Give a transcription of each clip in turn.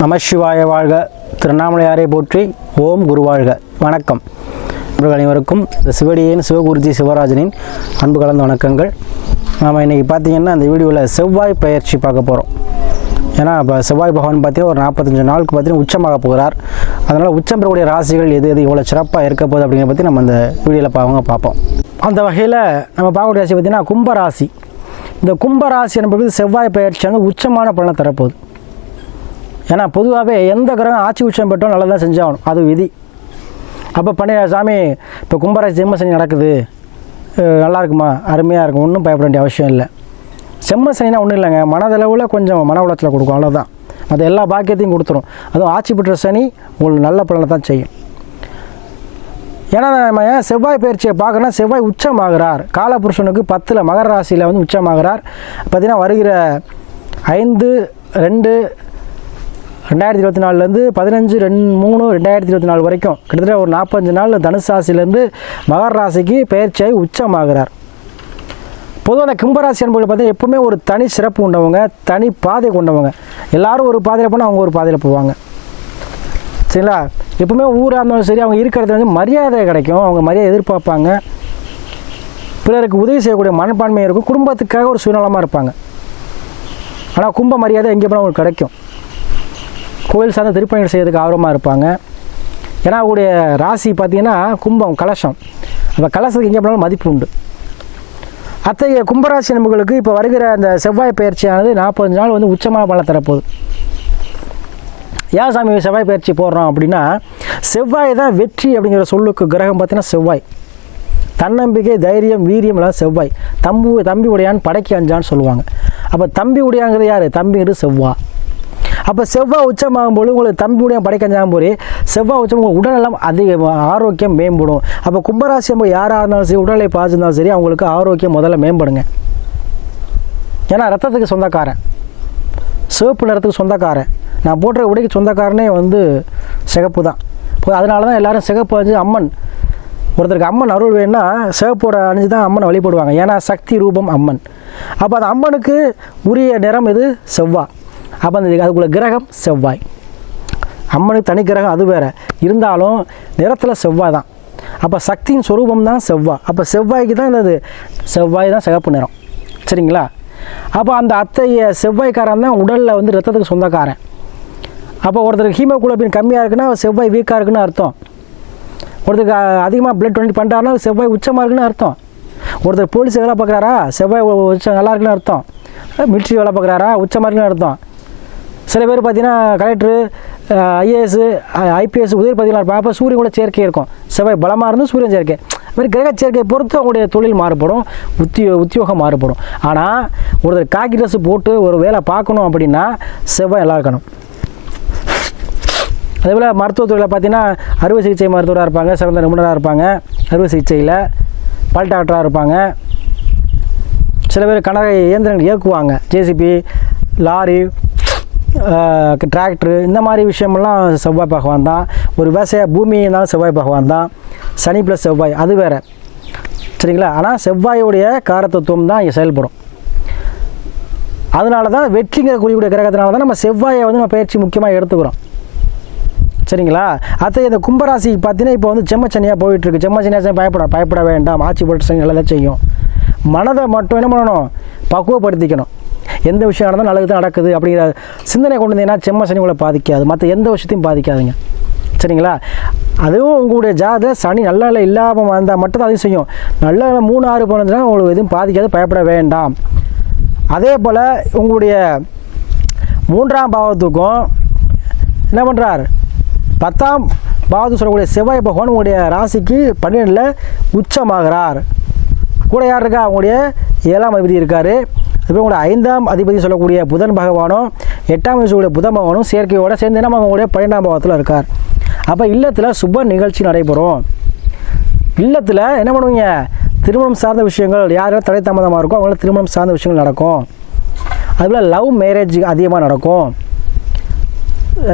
நமசிவாய வாழ்க. திருவண்ணாமலையாரை போற்றி. ஓம் குருவாழ்க. வணக்கம் இவர்கள் அனைவருக்கும் இந்த சிவடியின் சிவகுருஜி சிவராஜனின் அன்பு கலந்த வணக்கங்கள். நாம் இன்றைக்கி பார்த்திங்கன்னா இந்த வீடியோவில் செவ்வாய் பயிற்சி பார்க்க போகிறோம். ஏன்னா இப்போ செவ்வாய் பகவான் பார்த்திங்கன்னா ஒரு 45 நாளுக்கு பார்த்திங்கன்னா உச்சமாக போகிறார். அதனால் உச்சம் பெறக்கூடிய ராசிகள் எது எது இவ்வளோ சிறப்பாக இருக்க போகுது அப்படிங்கிறத பற்றி நம்ம இந்த வீடியோவில் பார்ப்போம். அந்த வகையில் நம்ம பார்க்கக்கூடிய ராசி பார்த்திங்கன்னா கும்பராசி. இந்த கும்பராசி என்பது செவ்வாய் பயிற்சியானது உச்சமான பலனை தரப்போகுது. ஏன்னா பொதுவாகவே எந்த கிரகம் ஆட்சி உச்சம் பெற்றோம் நல்லா தான் செஞ்சாகணும், அது விதி. அப்போ சாமி இப்போ கும்பராசி செம்ம சனி நடக்குது, நல்லா இருக்குமா, அருமையாக இருக்கும், ஒன்றும் பயப்பட வேண்டிய அவசியம் இல்லை. செம்ம சனினா ஒன்றும் இல்லைங்க, மனதளவில் கொஞ்சம் மன உளத்தில் கொடுக்கும், அவ்வளோதான். அது எல்லா பாக்கியத்தையும் கொடுத்துரும். அதுவும் ஆட்சி பெற்ற சனி உங்களுக்கு நல்ல பலனை தான் செய்யும். ஏன்னா நம்ம செவ்வாய் பயிற்சியை பார்க்கணும்னா செவ்வாய் உச்சமாகிறார். காலபுருஷனுக்கு 10 மகர ராசியில் வந்து உச்சமாகிறார். பார்த்திங்கன்னா வருகிற 5/2/2024 15/3/2024 வரைக்கும் கிட்டத்தட்ட ஒரு 45 நாள் தனுசு ராசியிலேருந்து மகர ராசிக்கு பயிற்சியாகி உச்சமாகிறார். பொதுவாக அந்த கும்பராசி என்பது பார்த்தீங்கன்னா எப்பவுமே ஒரு தனி சிறப்பு கொண்டவங்க, தனி பாதை கொண்டவங்க. எல்லோரும் ஒரு பாதையில் போனால் அவங்க ஒரு பாதையில் போவாங்க, சரிங்களா? எப்பவுமே ஊராக இருந்தாலும் சரி, அவங்க இருக்கிறது வந்து மரியாதை கிடைக்கும், அவங்க மரியாதை எதிர்பார்ப்பாங்க, பிறருக்கு உதவி செய்யக்கூடிய மனப்பான்மை இருக்கும், குடும்பத்துக்காக ஒரு சுயநலமாக இருப்பாங்க. ஆனால் கும்ப மரியாதை எங்கே போனால் அவங்களுக்கு கிடைக்கும். கோவில் சார்ந்த திருப்பணிகள் செய்யறதுக்கு ஆர்வமாக இருப்பாங்க. ஏன்னா அவங்களுடைய ராசி பார்த்திங்கன்னா கும்பம், கலசம். அப்போ கலசத்துக்கு எங்கே போனாலும் மதிப்பு உண்டு. அத்தகைய கும்பராசி நண்பர்களுக்கு இப்போ வருகிற அந்த செவ்வாய் பயிற்சியானது 45 நாள் வந்து உச்சமான பலன் தரப்போகுது. ஏன் சாமி செவ்வாய் பயிற்சி போடுறோம் அப்படின்னா, செவ்வாய் தான் வெற்றி அப்படிங்கிற சொல்லுக்கு கிரகம் பார்த்தீங்கன்னா செவ்வாய். தன்னம்பிக்கை, தைரியம், வீரியம் எல்லாம் செவ்வாய். தம்பி உடையான் படைக்கு அஞ்சான்னு சொல்லுவாங்க. அப்போ தம்பி உடையாங்கிறது யார்? தம்பிங்கிறது செவ்வாய். அப்போ செவ்வாய் உச்சமாகும்போது உங்களுக்கு தம்பி உடைய படைக்கஞ்சாகும் போது செவ்வாய் உச்சம் உங்கள் உடல்நலம் அதிக ஆரோக்கியம் மேம்படும். அப்போ கும்பராசி நம்ம யாராக இருந்தாலும் சரி, உடல்நிலை பாதிச்சிருந்தாலும் சரி, அவங்களுக்கு ஆரோக்கியம் முதல்ல மேம்படுங்க. ஏன்னா ரத்தத்துக்கு சொந்தக்காரன், சிவப்பு நிறத்துக்கு சொந்தக்காரன், நான் போடுற உடைக்கு சொந்தக்காரனே வந்து சிகப்பு தான். இப்போ அதனால தான் எல்லோரும் சிகப்பு வந்து அம்மன், ஒருத்தருக்கு அம்மன் அருள் வேணும்னா சிவப்போட அணிஞ்சு தான் அம்மனை வழிபடுவாங்க. ஏன்னா சக்தி ரூபம் அம்மன். அப்போ அந்த அம்மனுக்கு உரிய நிறம் இது செவ்வாய். அப்போ அந்த அதுக்குள்ள கிரகம் செவ்வாய். அம்மனுக்கு தனி கிரகம் அது வேறு, இருந்தாலும் நிறத்தில் செவ்வாய் தான். அப்போ சக்தியின் சொரூபம் தான் செவ்வாய். அப்போ செவ்வாய்க்கு தான் இந்த செவ்வாய் தான் சிகப்பு நிறம், சரிங்களா? அப்போ அந்த அத்தைய செவ்வாய்க்காரன் தான் உடலில் வந்து ரத்தத்துக்கு சொந்தக்காரன். அப்போ ஒருத்தருக்கு ஹீமோகுளோபின் கம்மியாக இருக்குன்னா செவ்வாய் வீக்காக இருக்குன்னு அர்த்தம். ஒருத்தருக்கு அதிகமாக பிளட் டொனேட் பண்ணுறாருன்னா செவ்வாய் உச்சமாக இருக்குன்னு அர்த்தம். ஒருத்தர் போலீஸ் வேலை பார்க்குறாரா, செவ்வாய் உச்சம் நல்லா இருக்குன்னு அர்த்தம். மிலிட்ரி வேலை பார்க்குறாரா, உச்சமாக இருக்குன்னு அர்த்தம். சில பேர் பார்த்தீங்கன்னா கலெக்டரு, ஐஏஎஸ், ஐபிஎஸ் உதவிப்பதிகளாக இருப்பாங்க. அப்போ சூரியன் கூட சேர்க்கை இருக்கும். செவ்வாய் பலமாக இருந்து சூரியன் சேர்க்கை. மாதிரி கிரக சேர்க்கையை பொறுத்து அவங்களுடைய தொழில் மாறுபடும், உத்தியோகம் மாறுபடும். ஆனால் ஒருத்தர் காக்கி ட்ரெஸ் போட்டு ஒரு வேலை பார்க்கணும் அப்படின்னா செவ்வாய் நல்லா இருக்கணும். அதேபோல் மருத்துவத்துறையில் பார்த்தீங்கன்னா அறுவை சிகிச்சை மருத்துவராக இருப்பாங்க, சிறந்த நிபுணராக இருப்பாங்க, அறுவை சிகிச்சையில் பல் டாக்டராக இருப்பாங்க. சில பேர் கனரக இயந்திரங்கள் இயக்குவாங்க, ஜேசிபி, லாரி, டிராக்டரு, இந்த மாதிரி விஷயமெல்லாம் செவ்வாய் பகவான் தான். ஒரு விவசாய பூமி இருந்தாலும் செவ்வாய் பகவான் தான். சனி ப்ளஸ் செவ்வாய் அது வேறு, சரிங்களா? ஆனால் செவ்வாயுடைய காரத்தத்துவம் தான் இங்கே செயல்படும். அதனால தான் வெற்றிங்கிற குறிக்கூடிய கிரகத்தினால தான் நம்ம செவ்வாயை வந்து நம்ம பயிற்சி முக்கியமாக எடுத்துக்கிறோம், சரிங்களா? அத்தை இந்த கும்பராசி பார்த்தீங்கன்னா இப்போ வந்து செம்மச்சனியாக போயிட்டுருக்கு. செம்மச்சனியாக பயப்பட வேண்டாம், ஆட்சி போட்டு சனி நல்லா தான் செய்யும். மனதை மட்டும் என்ன பண்ணணும், பக்குவப்படுத்திக்கணும். எந்த விஷயம் நடந்தால் நல்லது தான் நடக்குது அப்படிங்கிற சிந்தனை கொண்டு வந்தீங்கன்னா செம்ம சனி உங்களை பாதிக்காது, மற்ற எந்த விஷயத்தையும் பாதிக்காதுங்க, சரிங்களா? அதுவும் உங்களுடைய ஜாதகத்தில் சனி நல்ல இல்லாமல் வந்தால் மட்டும் தான் அதையும் செய்யும். நல்ல 3-6 போனதுன்னா உங்களுக்கு எதுவும் பாதிக்காது, பயப்பட வேண்டாம். அதே போல் உங்களுடைய 3ஆம் பாவத்துக்கும் என்ன பண்ணுறார், 10ஆம் பாவத்து சொல்லக்கூடிய செவ்வாய் பகவான் உங்களுடைய ராசிக்கு 12ல் உச்சமாகிறார். கூட யார் இருக்கா, அவங்களுடைய 7ஆம் அதிபதி இருக்கார். அதுபோல் உங்களுடைய 5ஆம் அதிபதி சொல்லக்கூடிய புதன் பகவானும் 8ஆம் சொல்லக்கூடிய புதன் பகவானும் சேர்க்கையோடு சேர்ந்து நம்ம அவங்களுடைய 12ஆம் பாவத்தில் இருக்கார். அப்போ இல்லத்தில் சுப நிகழ்ச்சி நடைபெறும். இல்லத்தில் என்ன பண்ணுவீங்க, திருமணம் சார்ந்த விஷயங்கள் யாரெல்லாம் தடை தாமதமாக இருக்கும் அவங்களால திருமணம் சார்ந்த விஷயங்கள் நடக்கும். அதுபோல் லவ் மேரேஜ் அதிகமாக நடக்கும்,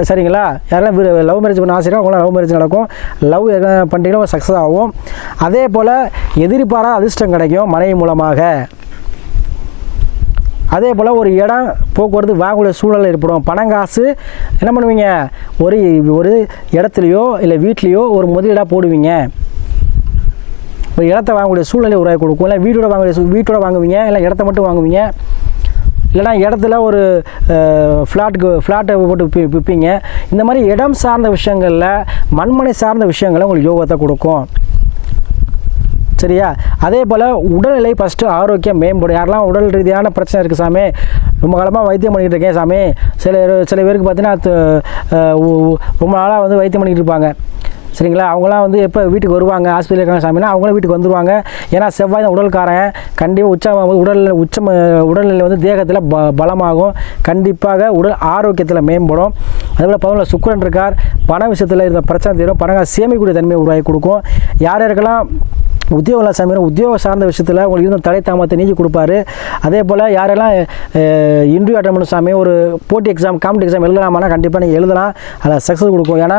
சரிங்களா? யாரெல்லாம் லவ் மேரேஜ் பண்ண ஆசையாக அவங்களாம் லவ் மேரேஜ் நடக்கும். லவ் பண்ணுறீங்கன்னா சக்ஸஸ் ஆகும். அதே போல் எதிர்பாராத அதிர்ஷ்டம் கிடைக்கும் மனைவி மூலமாக. அதே போல் ஒரு இடம் போக்குவரத்து வாங்கக்கூடிய சூழல் ஏற்படும். பணம் காசு என்ன பண்ணுவீங்க, ஒரு இடத்துலையோ இல்லை வீட்லேயோ ஒரு முதலீடாக போடுவீங்க. ஒரு இடத்த வாங்கக்கூடிய சூழ்நிலை உருவாக்கி கொடுக்கும். இல்லை வீட்டோட வாங்குவீங்க, இல்லை இடத்த மட்டும் வாங்குவீங்க. இல்லைனா இடத்துல ஒரு ஃப்ளாட்டை போட்டு விற்பீங்க. இந்த மாதிரி இடம் சார்ந்த விஷயங்களில், மண்மனை சார்ந்த விஷயங்களை உங்களுக்கு யோகத்தை கொடுக்கும். சரியா? அதே போல் உடல்நிலை ஃபஸ்ட்டு ஆரோக்கியம் மேம்படும். யாரெல்லாம் உடல் ரீதியான பிரச்சனை இருக்குது சாமி, ரொம்ப காலமாக வைத்தியம் பண்ணிக்கிட்டு இருக்கேன் சாமி, சில பேருக்கு பார்த்தீங்கன்னா ரொம்ப நாளாக வந்து வைத்தியம் பண்ணிக்கிட்டு இருப்பாங்க. சரிங்களா? அவங்களாம் வந்து எப்போ வீட்டுக்கு வருவாங்க, ஹாஸ்பிட்டல் இருக்காங்க சாமினா அவங்களும் வீட்டுக்கு வந்துடுவாங்க. ஏன்னா செவ்வாய் தான் உடல்காரன். கண்டிப்பாக உடல்நிலை வந்து தேகத்தில் பலமாகும். கண்டிப்பாக உடல் ஆரோக்கியத்தில் மேம்படும். அதேபோல் 11 சுக்கிரன் இருக்கார். பண விஷயத்தில் இருந்த பிரச்சனை தீரும். பணம் சேமிக்கக்கூடிய தன்மையை உருவாக்கி கொடுக்கும். யாருக்கெல்லாம் உத்தியோக சாமியான உத்தியோக சார்ந்த விஷயத்தில் உங்களுக்கு இருந்த தடை தாமத்தை நீக்கி கொடுப்பாரு. அதே போல் யாரெல்லாம் இன்டர்வியூ அட்டன் பண்ண சாமி, ஒரு போட்டி எக்ஸாம், காம்படி எக்ஸாம் எழுதலாமான்னா கண்டிப்பாக நீங்கள் எழுதலாம். அதில் சக்ஸஸ் கொடுக்கும். ஏன்னா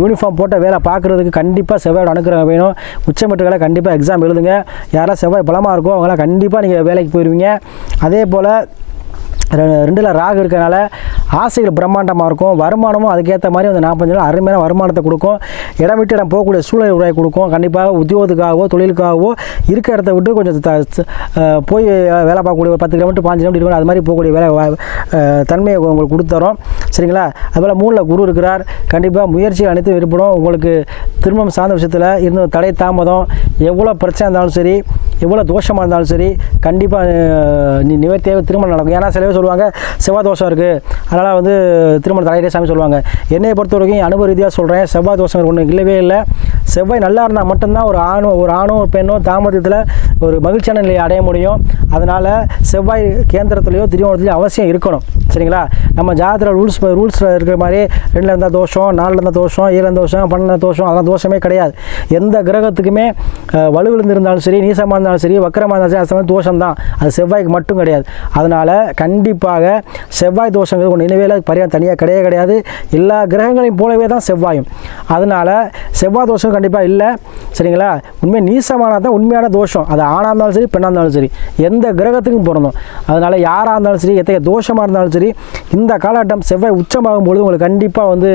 யூனிஃபார்ம் போட்ட வேலை பார்க்குறதுக்கு கண்டிப்பாக செவ்வாயோட அனுக்கிரகம் வேணும். உச்சமட்டுகளை கண்டிப்பாக எக்ஸாம் எழுதுங்க. யாரெல்லாம் செவ்வாய் பலமாக இருக்கோ அவங்களாம் கண்டிப்பாக நீங்கள் வேலைக்கு போயிடுவீங்க. அதே போல் 2ல் ராகு இருக்கிறனால ஆசைகள் பிரம்மாண்டமாக இருக்கும். வருமானமும் அதுக்கேற்ற மாதிரி அந்த 45 நாள் அருமையான வருமானத்தை கொடுக்கும். இடம் விட்டு இடம் போகக்கூடிய சூழலை உருவாக்கி கொடுக்கும். கண்டிப்பாக உத்தியோகத்துக்காகவோ தொழிலுக்காகவோ இருக்க இடத்த விட்டு கொஞ்சம் போய் வேலை பார்க்கக்கூடிய 10 கிலோமீட்டர் 5 கிலோமீட்டர் அது மாதிரி போகக்கூடிய வேலை தன்மையை உங்களுக்கு கொடுத்துறோம். சரிங்களா? அதுபோல் 3ல் குரு இருக்கிறார். கண்டிப்பாக முயற்சிகள் அனைத்தும் ஏற்படும். உங்களுக்கு திருமணம் சார்ந்த விஷயத்தில் இருந்த தடை தாமதம் எவ்வளோ பிரச்சனை இருந்தாலும் சரி, எவ்வளோ தோஷமாக இருந்தாலும் சரி, கண்டிப்பாக நிவர்த்தியாக திருமணம் நடக்கும். ஏன்னா சில சொல்லுவாங்க செவ்வாய் தோஷம் இருக்குது, அதனால் வந்து திருமணம் தலையிட்டே சாமி சொல்லுவாங்க. என்னையை பொறுத்த வரைக்கும் அனுபவ ரீதியாக சொல்கிறேன், செவ்வாய் தோஷங்கள் ஒன்றும் இல்லவே இல்லை. செவ்வாய் நல்லா இருந்தால் மட்டும்தான் ஒரு ஆணோ ஒரு பெண்ணோ தாமதத்தில் ஒரு மகிழ்ச்சியான நிலையை அடைய முடியும். அதனால் செவ்வாய் கேந்திரத்துலையோ திரியோணத்துலையோ அவசியம் இருக்கணும். சரிங்களா? நம்ம ஜாதகத்தில் ரூல்ஸ் இருக்கிற மாதிரி 2ல் இருந்தால் தோஷம், 4ல் இருந்தால் தோஷம், 7ல் இருந்தால் தோஷம், 12 தோஷம், அதெல்லாம் தோஷமே கிடையாது. எந்த கிரகத்துக்குமே வலுவிழந்து இருந்தாலும் சரி, நீசமாக இருந்தாலும் சரி, வக்கரமாக இருந்தாலும் சரி, அது தோஷம் தான். அது செவ்வாய்க்கு மட்டும் கிடையாது. அதனால் கண்டிப்பாக செவ்வாய் தோஷங்கள் ஒன்று நினைவேல பரிகாரம் தனியாக கிடையாது. எல்லா கிரகங்களையும் போலவே தான் செவ்வாயும். அதனால் செவ்வாய் தோஷம் கண்டிப்பாக இல்லை. சரிங்களா? உண்மையாக நீசமானால் தான் உண்மையான தோஷம். அது ஆணாக இருந்தாலும் சரி, பெண்ணாக இருந்தாலும் சரி, எந்த கிரகத்துக்கும் பிறந்தோம். அதனால் யாராக இருந்தாலும் சரி, எத்தகைய தோஷமாக இருந்தாலும் சரி, இந்த காலகட்டம் செவ்வாய் உச்சமாகும் பொழுது உங்களுக்கு கண்டிப்பாக வந்து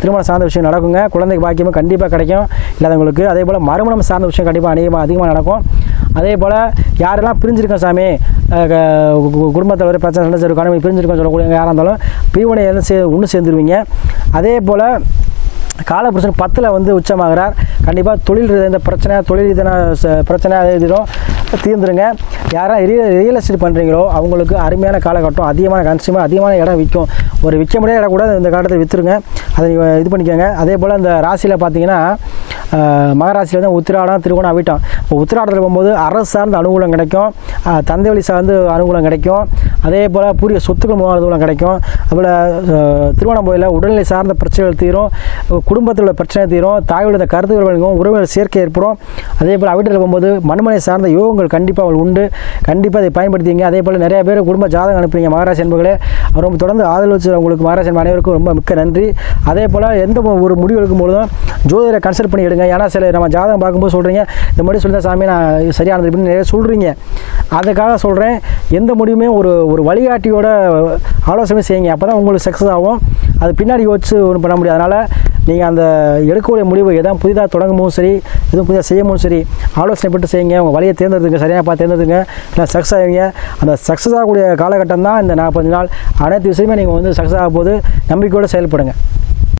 திருமணம் சார்ந்த விஷயம் நடக்குங்க. குழந்தைக்கு பாக்கியமும் கண்டிப்பாக கிடைக்கும் இல்லாதவங்களுக்கு. அதே போல் மறுமணம் சார்ந்த விஷயம் கண்டிப்பாக அதிகமாக நடக்கும். அதே போல் யாரெல்லாம் பிரிஞ்சிருக்கோம் சாமி, குடும்பத்தில் ஒரு பிரச்சனை நடந்துருக்கான பிரிஞ்சிருக்கோம் சொல்லக்கூடிய யாராக இருந்தாலும் பிரிவினை ஒன்று சேர்ந்துருவீங்க. அதே போல் காலபுருஷன் 10ல் வந்து உச்சமாகிறார். கண்டிப்பாக தொழில் இந்த தொழில் பிரச்சனை தீர்ந்துருங்க. யாராவது ரியல் எஸ்டேட் பண்ணுறீங்களோ அவங்களுக்கு அருமையான காலகட்டம். அதிகமான கன்சியூமர், அதிகமான இடம் விற்கும். ஒரு விற்க முடியாத இடம் கூட இந்த காலத்தில் விற்றுருங்க. அதை இது பண்ணிக்கோங்க. அதே போல் இந்த ராசியில் பார்த்தீங்கன்னா மகராசியில் தான் உத்திராடம், திருவோணம், அவிட்டம். இப்போ உத்திராடத்தில் போகும்போது அரசு சார்ந்த அனுகூலம் கிடைக்கும். தந்தை வழி சார்ந்து அனுகூலம் கிடைக்கும். அதே போல் பூரிய சொத்துக்கள் மூலம் அனுகூலம் கிடைக்கும். அதுபோல் திருவோணம் உடல்நிலை சார்ந்த பிரச்சனைகள் தீரும். குடும்பத்தில் உள்ள பிரச்சனை தீரும். தாயோட கருத்துக்கள் வழங்கும். உறவுகள் சேர்க்கை ஏற்படும். அதே போல் அவிட்டத்தில் போகும்போது மண்மனை சார்ந்த யோகங்கள் கண்டிப்பாக உண்டு. கண்டிப்பாக அதை பயன்படுத்திங்க. அதே போல் நிறைய பேர் குடும்ப ஜாதகம் அனுப்புறீங்க மகராசி என்பர்களே. ரொம்ப தொடர்ந்து ஆதரவு வச்சு உங்களுக்கு மகராசி அனைவருக்கும் ரொம்ப மிக்க நன்றி. அதே போல் எந்த ஒரு முடிவு எடுக்கும்போதும் ஜோதிடரை கன்சல்ட் பண்ணி எடுங்க. ஏன்னா சில நம்ம ஜாதகம் பார்க்கும்போது சொல்கிறீங்க, இந்த மாதிரி சொல்லி தான் சாமி நான் சரியானது அப்படின்னு நிறைய சொல்கிறீங்க. அதுக்காக சொல்கிறேன், எந்த முடிவுமே ஒரு வழிகாட்டியோட ஆலோசனை செய்யுங்க. அப்போ தான் உங்களுக்கு சக்ஸஸ் ஆகும். அது பின்னாடி யோசிச்சு ஒன்றும் பண்ண முடியாது. அதனால் நீங்கள் அந்த எடுக்கக்கூடிய முடிவு எதாவது புதிதாக தொடங்கும்போதும் சரி, எதுவும் புதிதாக செய்யும்போதும் சரி, ஆலோசனைப்பட்டு செய்யுங்க. உங்கள் வழியை தேர்ந்தெடுத்துங்க, சரியாக பார்த்து தேர்ந்தெடுத்துங்க. இல்லை சக்ஸஸ் ஆகுங்க. அந்த சக்ஸஸ் ஆகக்கூடிய காலகட்டம் தான் இந்த 45 நாள். அனைத்து விஷயமே நீங்கள் வந்து சக்ஸஸ் ஆக போது நம்பிக்கையோடு செயல்படுங்க.